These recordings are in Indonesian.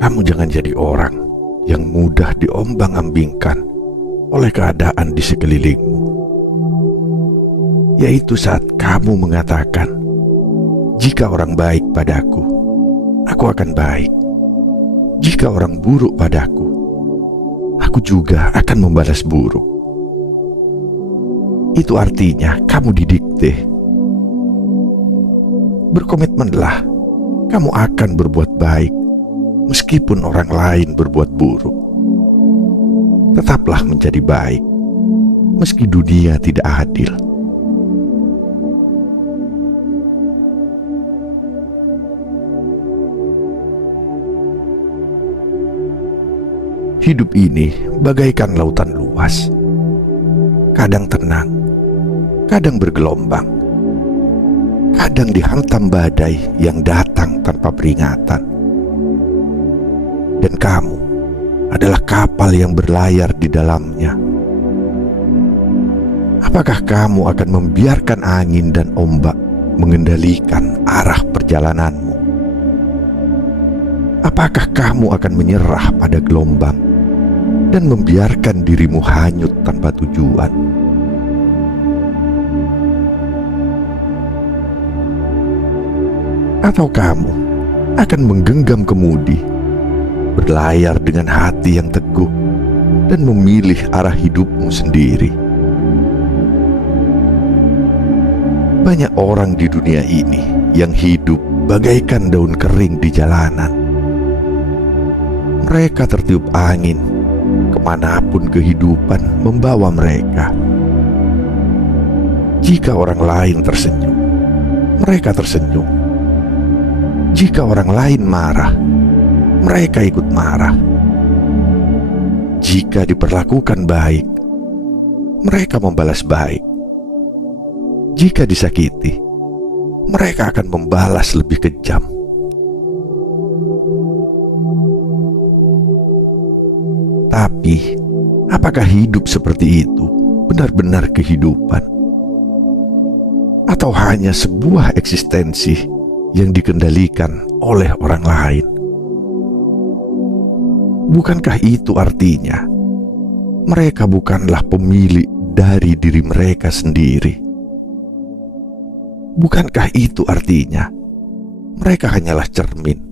Kamu jangan jadi orang yang mudah diombang-ambingkan oleh keadaan di sekelilingmu. Yaitu saat kamu mengatakan, jika orang baik padaku, aku akan baik. Jika orang buruk padaku, aku juga akan membalas buruk. Itu artinya kamu didikte. Berkomitmenlah, kamu akan berbuat baik meskipun orang lain berbuat buruk. Tetaplah menjadi baik meski dunia tidak adil. Hidup ini bagaikan lautan luas. Kadang tenang, kadang bergelombang, kadang dihantam badai yang datang tanpa peringatan. Dan kamu adalah kapal yang berlayar di dalamnya. Apakah kamu akan membiarkan angin dan ombak mengendalikan arah perjalananmu? Apakah kamu akan menyerah pada gelombang dan membiarkan dirimu hanyut tanpa tujuan? Atau kamu akan menggenggam kemudi, berlayar dengan hati yang teguh, dan memilih arah hidupmu sendiri? Banyak orang di dunia ini yang hidup bagaikan daun kering di jalanan. Mereka tertiup angin kemanapun kehidupan membawa mereka. Jika orang lain tersenyum, mereka tersenyum. Jika orang lain marah, mereka ikut marah. Jika diperlakukan baik, mereka membalas baik. Jika disakiti, mereka akan membalas lebih kejam. Tapi, apakah hidup seperti itu benar-benar kehidupan? Atau hanya sebuah eksistensi yang dikendalikan oleh orang lain? Bukankah itu artinya mereka bukanlah pemilik dari diri mereka sendiri? Bukankah itu artinya mereka hanyalah cermin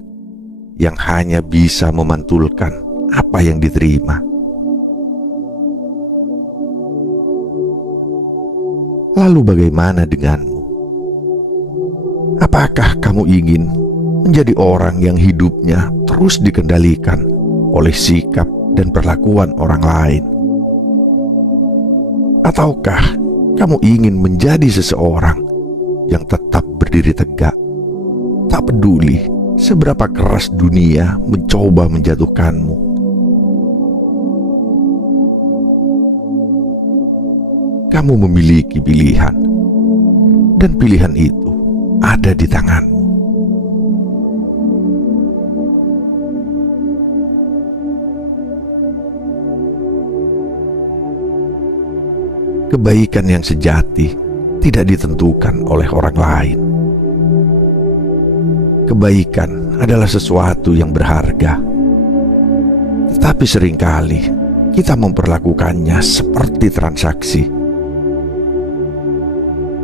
yang hanya bisa memantulkan apa yang diterima? Lalu bagaimana denganmu? Apakah kamu ingin menjadi orang yang hidupnya terus dikendalikan oleh sikap dan perlakuan orang lain? Ataukah kamu ingin menjadi seseorang yang tetap berdiri tegak, tak peduli seberapa keras dunia mencoba menjatuhkanmu? Kamu memiliki pilihan, dan pilihan itu ada di tanganmu. Kebaikan yang sejati tidak ditentukan oleh orang lain. Kebaikan adalah sesuatu yang berharga, tetapi seringkali kita memperlakukannya seperti transaksi.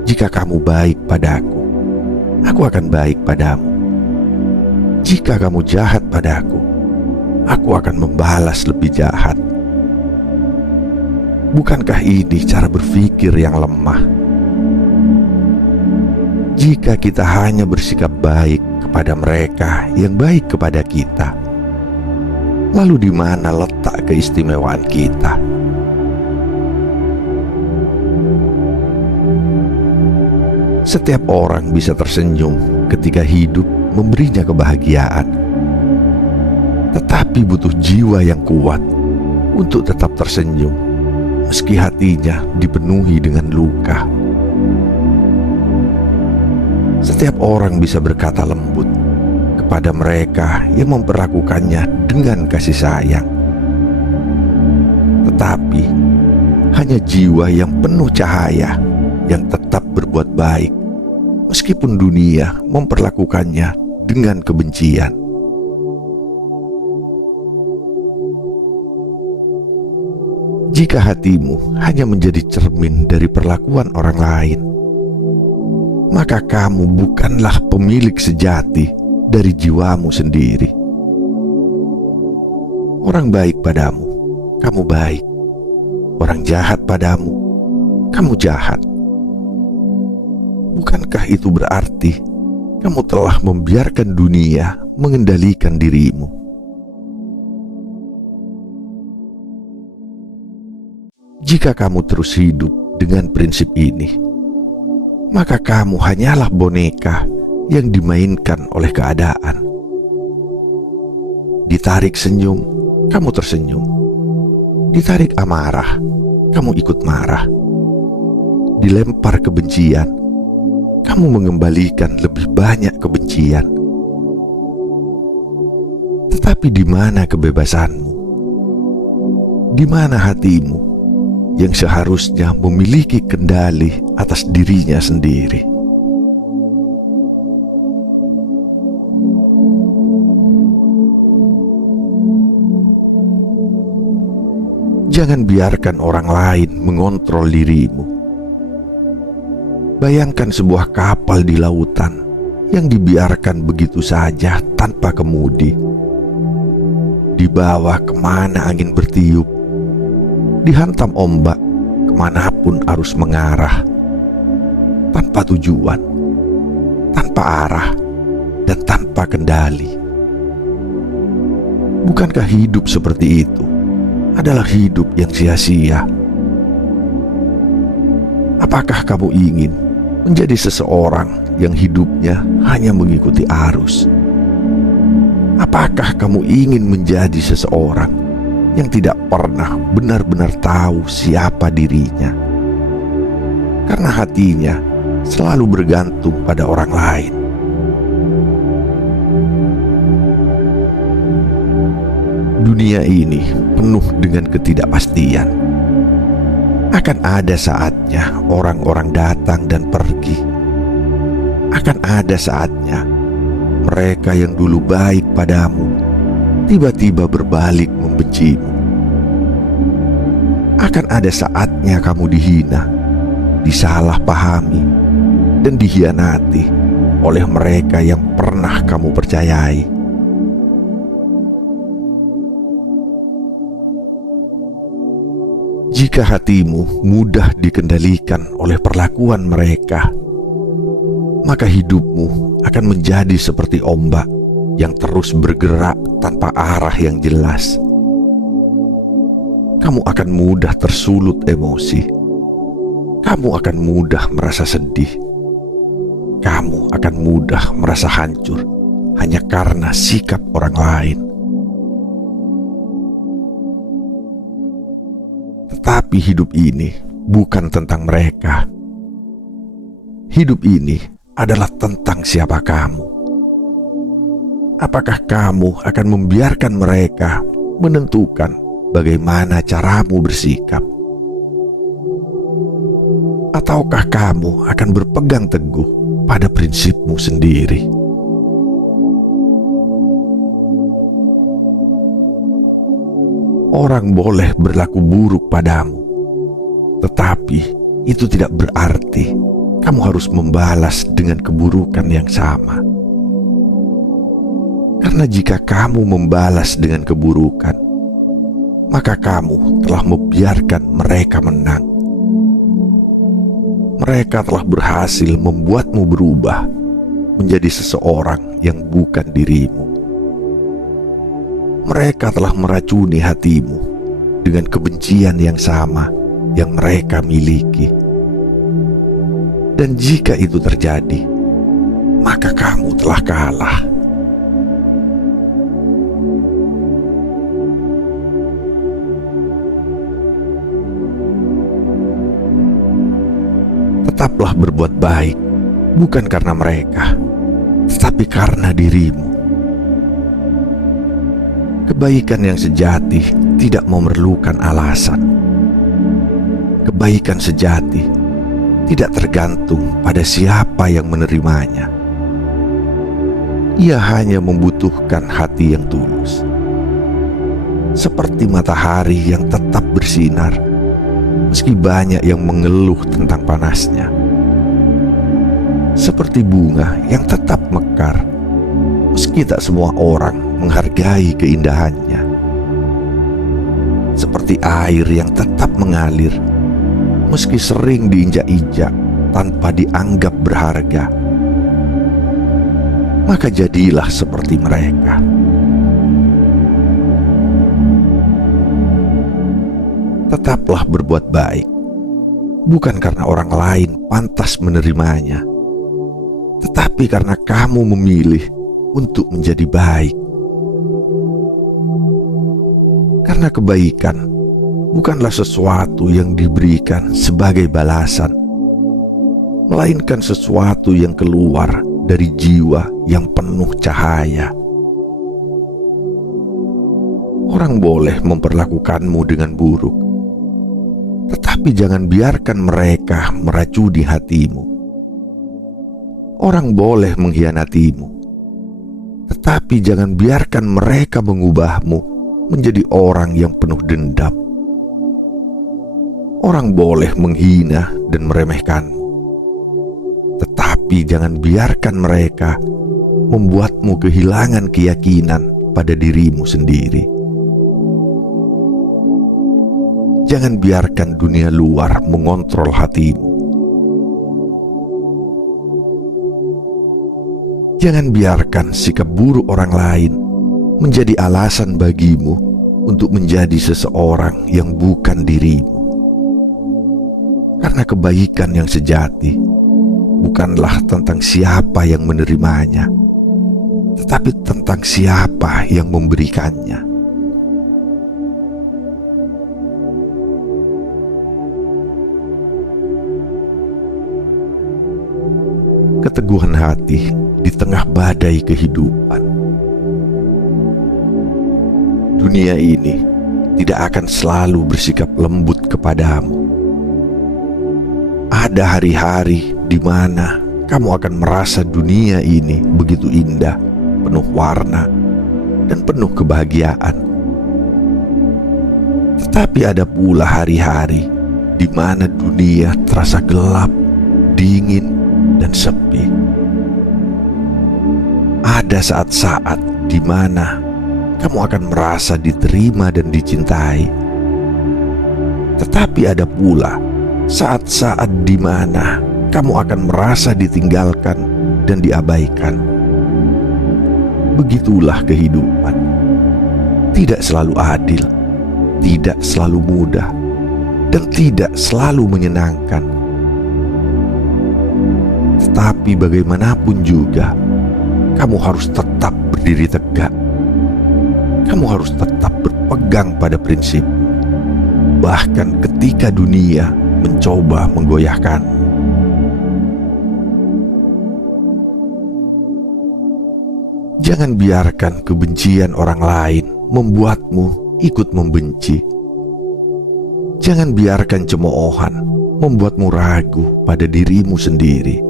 Jika kamu baik padaku, aku akan baik padamu. Jika kamu jahat padaku, aku akan membalas lebih jahat. Bukankah ini cara berpikir yang lemah? Jika kita hanya bersikap baik kepada mereka yang baik kepada kita, lalu di mana letak keistimewaan kita? Setiap orang bisa tersenyum ketika hidup memberinya kebahagiaan. Tetapi butuh jiwa yang kuat untuk tetap tersenyum meski hatinya dipenuhi dengan luka. Setiap orang bisa berkata lembut kepada mereka yang memperlakukannya dengan kasih sayang. Tetapi hanya jiwa yang penuh cahaya yang tetap berbuat baik meskipun dunia memperlakukannya dengan kebencian. Jika hatimu hanya menjadi cermin dari perlakuan orang lain, maka kamu bukanlah pemilik sejati dari jiwamu sendiri. Orang baik padamu, kamu baik. Orang jahat padamu, kamu jahat. Bukankah itu berarti kamu telah membiarkan dunia mengendalikan dirimu? Jika kamu terus hidup dengan prinsip ini, maka kamu hanyalah boneka yang dimainkan oleh keadaan. Ditarik senyum, kamu tersenyum. Ditarik amarah, kamu ikut marah. Dilempar kebencian, kamu mengembalikan lebih banyak kebencian. Tetapi di mana kebebasanmu? Di mana hatimu yang seharusnya memiliki kendali atas dirinya sendiri? Jangan biarkan orang lain mengontrol dirimu. Bayangkan sebuah kapal di lautan yang dibiarkan begitu saja tanpa kemudi. Dibawa kemana angin bertiup, dihantam ombak kemanapun arus mengarah, tanpa tujuan, tanpa arah, dan tanpa kendali. Bukankah hidup seperti itu adalah hidup yang sia-sia? Apakah kamu ingin menjadi seseorang yang hidupnya hanya mengikuti arus? Apakah kamu ingin menjadi seseorang yang tidak pernah benar-benar tahu siapa dirinya, karena hatinya selalu bergantung pada orang lain? Dunia ini penuh dengan ketidakpastian. Akan ada saatnya orang-orang datang dan pergi. Akan ada saatnya mereka yang dulu baik padamu tiba-tiba berbalik membencimu. Akan ada saatnya kamu dihina, disalahpahami, dan dikhianati oleh mereka yang pernah kamu percayai. Jika hatimu mudah dikendalikan oleh perlakuan mereka, maka hidupmu akan menjadi seperti ombak yang terus bergerak tanpa arah yang jelas. Kamu akan mudah tersulut emosi. Kamu akan mudah merasa sedih. Kamu akan mudah merasa hancur hanya karena sikap orang lain. Tetapi hidup ini bukan tentang mereka. Hidup ini adalah tentang siapa kamu. Apakah kamu akan membiarkan mereka menentukan bagaimana caramu bersikap? Ataukah kamu akan berpegang teguh pada prinsipmu sendiri? Orang boleh berlaku buruk padamu, tetapi itu tidak berarti kamu harus membalas dengan keburukan yang sama. Karena jika kamu membalas dengan keburukan, maka kamu telah membiarkan mereka menang. Mereka telah berhasil membuatmu berubah menjadi seseorang yang bukan dirimu. Mereka telah meracuni hatimu dengan kebencian yang sama yang mereka miliki. Dan jika itu terjadi, maka kamu telah kalah. Tetaplah berbuat baik, bukan karena mereka, tetapi karena dirimu. Kebaikan yang sejati tidak memerlukan alasan. Kebaikan sejati tidak tergantung pada siapa yang menerimanya. Ia hanya membutuhkan hati yang tulus. Seperti matahari yang tetap bersinar meski banyak yang mengeluh tentang panasnya. Seperti bunga yang tetap mekar, meski tak semua orang menghargai keindahannya. Seperti air yang tetap mengalir, meski sering diinjak-injak tanpa dianggap berharga. Maka jadilah seperti mereka. Tetaplah berbuat baik, bukan karena orang lain pantas menerimanya, tetapi karena kamu memilih untuk menjadi baik. Karena kebaikan bukanlah sesuatu yang diberikan sebagai balasan, melainkan sesuatu yang keluar dari jiwa yang penuh cahaya. Orang boleh memperlakukanmu dengan buruk, tetapi jangan biarkan mereka meracuni hatimu. Orang boleh mengkhianatimu, tetapi jangan biarkan mereka mengubahmu menjadi orang yang penuh dendam. Orang boleh menghina dan meremehkanmu, tetapi jangan biarkan mereka membuatmu kehilangan keyakinan pada dirimu sendiri. Jangan biarkan dunia luar mengontrol hatimu. Jangan biarkan sikap buruk orang lain menjadi alasan bagimu untuk menjadi seseorang yang bukan dirimu. Karena kebaikan yang sejati bukanlah tentang siapa yang menerimanya, tetapi tentang siapa yang memberikannya. Keteguhan hati di tengah badai kehidupan. Dunia ini tidak akan selalu bersikap lembut kepadamu. Ada hari-hari di mana kamu akan merasa dunia ini begitu indah, penuh warna, dan penuh kebahagiaan. Tetapi ada pula hari-hari di mana dunia terasa gelap, dingin, dan sepi. Ada saat-saat di mana kamu akan merasa diterima dan dicintai. Tetapi ada pula saat-saat di mana kamu akan merasa ditinggalkan dan diabaikan. Begitulah kehidupan. Tidak selalu adil, tidak selalu mudah, dan tidak selalu menyenangkan. Tetapi bagaimanapun juga, kamu harus tetap berdiri tegak. Kamu harus tetap berpegang pada prinsip, bahkan ketika dunia mencoba menggoyahkan. Jangan biarkan kebencian orang lain membuatmu ikut membenci. Jangan biarkan cemoohan membuatmu ragu pada dirimu sendiri.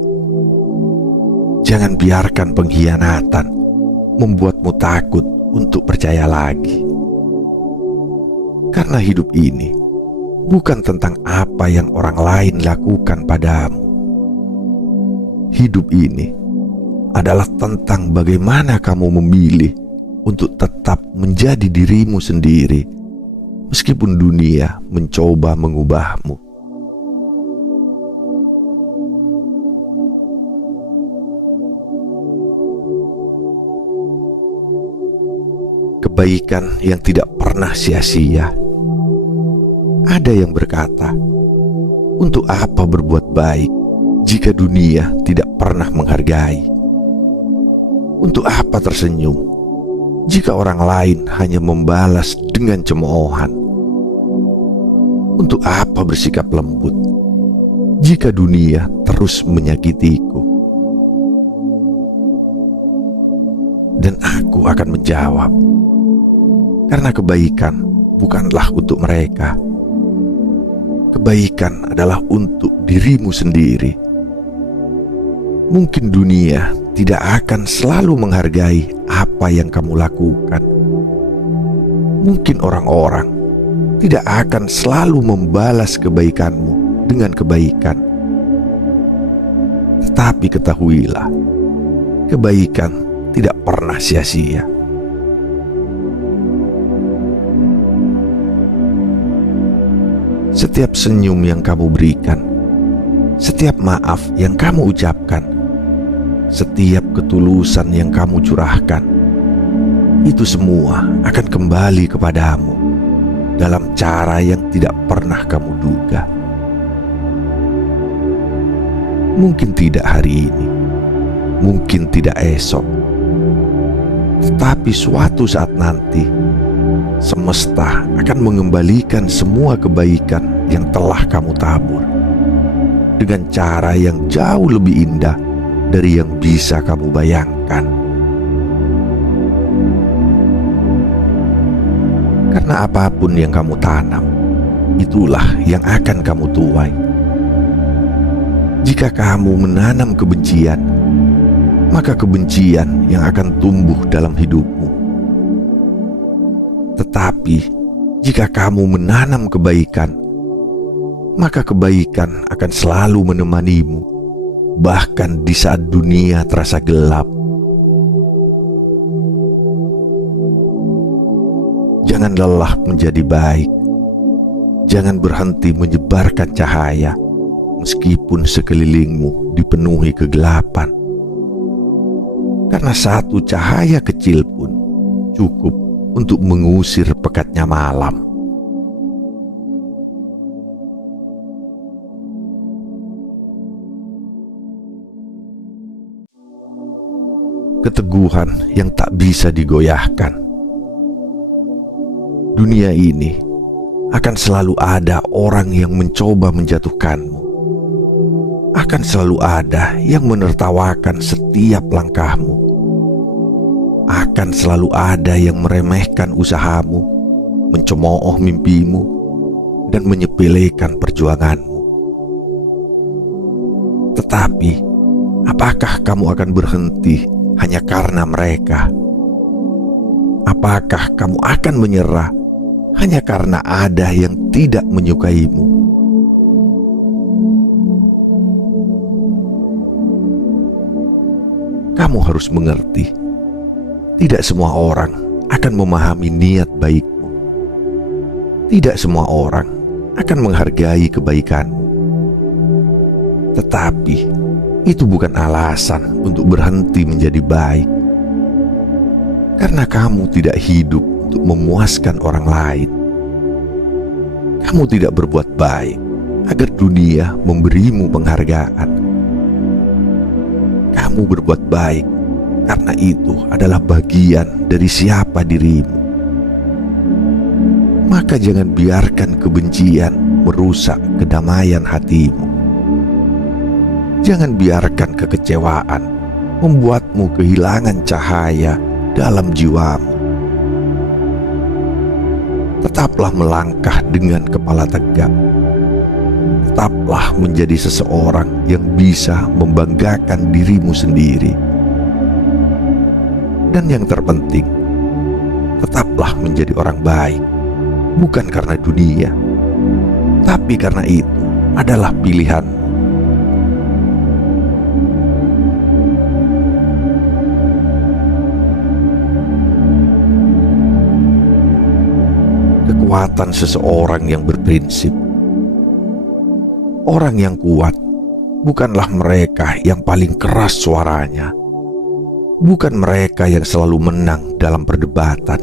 Jangan biarkan pengkhianatan membuatmu takut untuk percaya lagi. Karena hidup ini bukan tentang apa yang orang lain lakukan padamu. Hidup ini adalah tentang bagaimana kamu memilih untuk tetap menjadi dirimu sendiri, meskipun dunia mencoba mengubahmu. Kebaikan yang tidak pernah sia-sia. Ada yang berkata, untuk apa berbuat baik jika dunia tidak pernah menghargai? Untuk apa tersenyum jika orang lain hanya membalas dengan cemoohan? Untuk apa bersikap lembut jika dunia terus menyakitiku? Dan aku akan menjawab, karena kebaikan bukanlah untuk mereka. Kebaikan adalah untuk dirimu sendiri. Mungkin dunia tidak akan selalu menghargai apa yang kamu lakukan. Mungkin orang-orang tidak akan selalu membalas kebaikanmu dengan kebaikan. Tetapi ketahuilah, kebaikan tidak pernah sia-sia. Setiap senyum yang kamu berikan, setiap maaf yang kamu ucapkan, setiap ketulusan yang kamu curahkan, itu semua akan kembali kepadamu dalam cara yang tidak pernah kamu duga. Mungkin tidak hari ini, mungkin tidak esok, tetapi suatu saat nanti semesta akan mengembalikan semua kebaikan yang telah kamu tabur dengan cara yang jauh lebih indah dari yang bisa kamu bayangkan. Karena apapun yang kamu tanam, itulah yang akan kamu tuai. Jika kamu menanam kebencian, maka kebencian yang akan tumbuh dalam hidupmu. Tetapi jika kamu menanam kebaikan, maka kebaikan akan selalu menemanimu, bahkan di saat dunia terasa gelap. Jangan lelah menjadi baik. Jangan berhenti menyebarkan cahaya, meskipun sekelilingmu dipenuhi kegelapan. Karena satu cahaya kecil pun cukup untuk mengusir pekatnya malam. Keteguhan yang tak bisa digoyahkan. Dunia ini akan selalu ada orang yang mencoba menjatuhkanmu. Akan selalu ada yang menertawakan setiap langkahmu. Akan selalu ada yang meremehkan usahamu, mencemooh mimpimu, dan menyepelekan perjuanganmu. Tetapi, apakah kamu akan berhenti hanya karena mereka? Apakah kamu akan menyerah hanya karena ada yang tidak menyukaimu? Kamu harus mengerti, tidak semua orang akan memahami niat baikmu. Tidak semua orang akan menghargai kebaikanmu. Tetapi itu bukan alasan untuk berhenti menjadi baik. Karena kamu tidak hidup untuk memuaskan orang lain. Kamu tidak berbuat baik agar dunia memberimu penghargaan. Kamu berbuat baik karena itu adalah bagian dari siapa dirimu. Maka jangan biarkan kebencian merusak kedamaian hatimu. Jangan biarkan kekecewaan membuatmu kehilangan cahaya dalam jiwamu. Tetaplah melangkah dengan kepala tegak. Tetaplah menjadi seseorang yang bisa membanggakan dirimu sendiri. Dan yang terpenting, tetaplah menjadi orang baik, bukan karena dunia, tapi karena itu adalah pilihanmu. Kekuatan seseorang yang berprinsip. Orang yang kuat bukanlah mereka yang paling keras suaranya, bukan mereka yang selalu menang dalam perdebatan,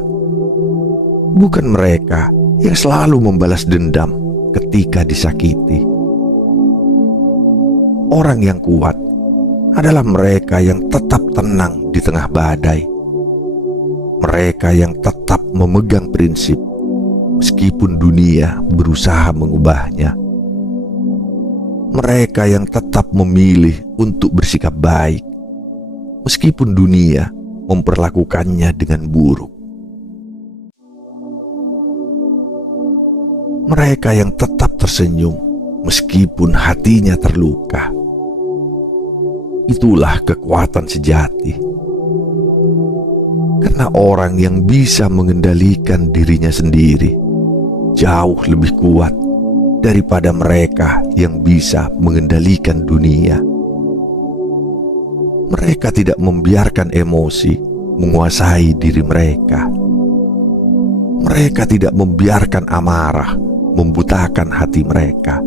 bukan mereka yang selalu membalas dendam ketika disakiti. Orang yang kuat adalah mereka yang tetap tenang di tengah badai, mereka yang tetap memegang prinsip meskipun dunia berusaha mengubahnya. Mereka yang tetap memilih untuk bersikap baik meskipun dunia memperlakukannya dengan buruk. Mereka yang tetap tersenyum meskipun hatinya terluka. Itulah kekuatan sejati. Karena orang yang bisa mengendalikan dirinya sendiri jauh lebih kuat daripada mereka yang bisa mengendalikan dunia. Mereka tidak membiarkan emosi menguasai diri mereka. Mereka tidak membiarkan amarah membutakan hati mereka.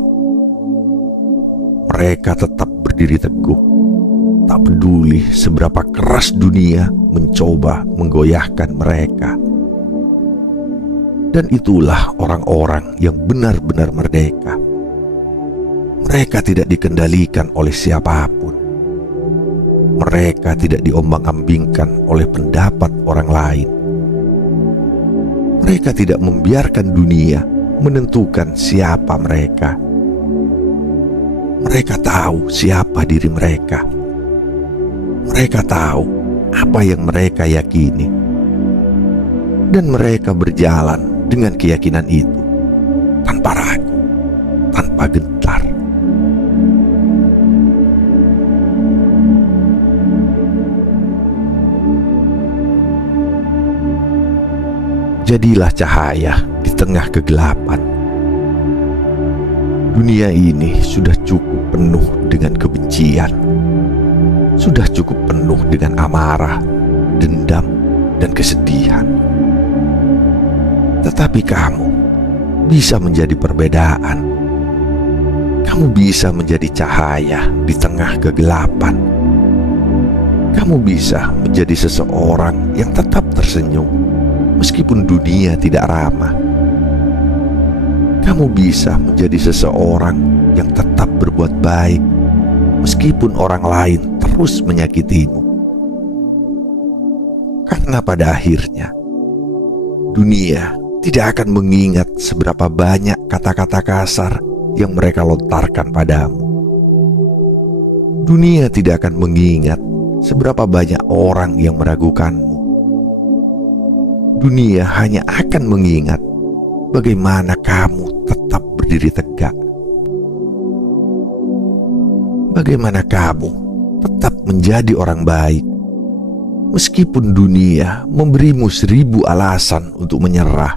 Mereka tetap berdiri teguh, tak peduli seberapa keras dunia mencoba menggoyahkan mereka. Dan itulah orang-orang yang benar-benar merdeka. Mereka tidak dikendalikan oleh siapapun. Mereka tidak diombang-ambingkan oleh pendapat orang lain. Mereka tidak membiarkan dunia menentukan siapa mereka. Mereka tahu siapa diri mereka. Mereka tahu apa yang mereka yakini. Dan mereka berjalan dengan keyakinan itu, tanpa ragu, tanpa gentar. Jadilah cahaya di tengah kegelapan. Dunia ini sudah cukup penuh dengan kebencian, sudah cukup penuh dengan amarah, dendam, dan kesedihan. Tetapi kamu bisa menjadi perbedaan. Kamu bisa menjadi cahaya di tengah kegelapan. Kamu bisa menjadi seseorang yang tetap tersenyum meskipun dunia tidak ramah. Kamu bisa menjadi seseorang yang tetap berbuat baik meskipun orang lain terus menyakitimu. Karena pada akhirnya dunia tidak akan mengingat seberapa banyak kata-kata kasar yang mereka lontarkan padamu. Dunia tidak akan mengingat seberapa banyak orang yang meragukanmu. Dunia hanya akan mengingat bagaimana kamu tetap berdiri tegak. Bagaimana kamu tetap menjadi orang baik meskipun dunia memberimu 1000 alasan untuk menyerah.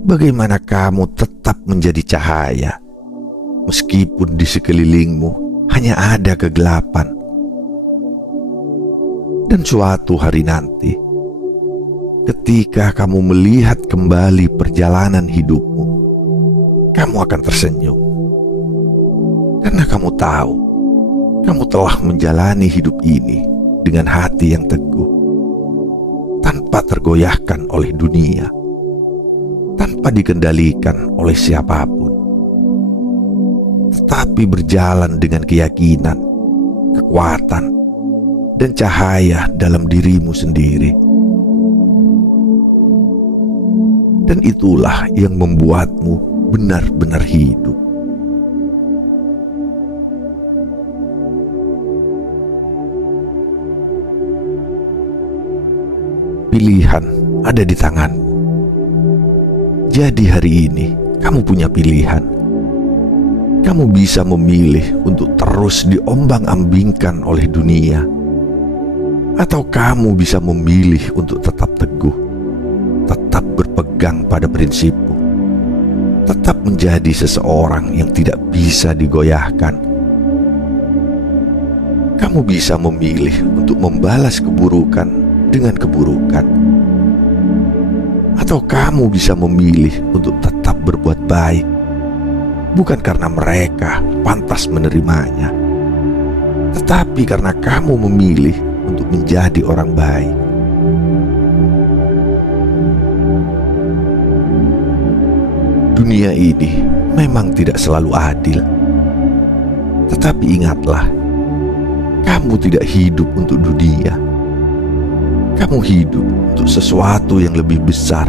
Bagaimana kamu tetap menjadi cahaya meskipun di sekelilingmu hanya ada kegelapan. Dan suatu hari nanti, ketika kamu melihat kembali perjalanan hidupmu, kamu akan tersenyum. Karena kamu tahu, kamu telah menjalani hidup ini dengan hati yang teguh, tanpa tergoyahkan oleh dunia, tanpa dikendalikan oleh siapapun, tetapi berjalan dengan keyakinan, kekuatan, dan cahaya dalam dirimu sendiri. Dan itulah yang membuatmu benar-benar hidup. Pilihan ada di tanganmu. Jadi hari ini kamu punya pilihan. Kamu bisa memilih untuk terus diombang-ambingkan oleh dunia, atau kamu bisa memilih untuk tetap teguh, tetap berpegang pada prinsipmu, tetap menjadi seseorang yang tidak bisa digoyahkan. Kamu bisa memilih untuk membalas keburukan dengan keburukan, atau kamu bisa memilih untuk tetap berbuat baik, bukan karena mereka pantas menerimanya, tetapi karena kamu memilih untuk menjadi orang baik. Dunia ini memang tidak selalu adil, tetapi ingatlah, kamu tidak hidup untuk dunia. Kamu hidup untuk sesuatu yang lebih besar,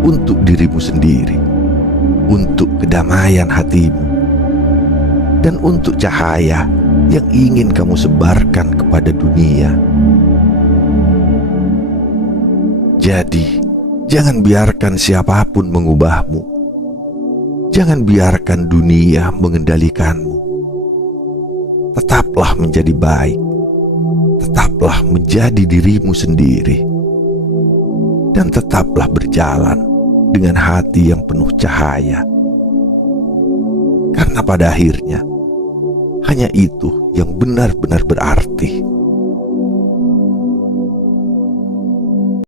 untuk dirimu sendiri, untuk kedamaian hatimu, dan untuk cahaya yang ingin kamu sebarkan kepada dunia. Jadi, jangan biarkan siapapun mengubahmu. Jangan biarkan dunia mengendalikanmu. Tetaplah menjadi baik. Tetaplah menjadi dirimu sendiri. Dan tetaplah berjalan dengan hati yang penuh cahaya. Karena pada akhirnya hanya itu yang benar-benar berarti.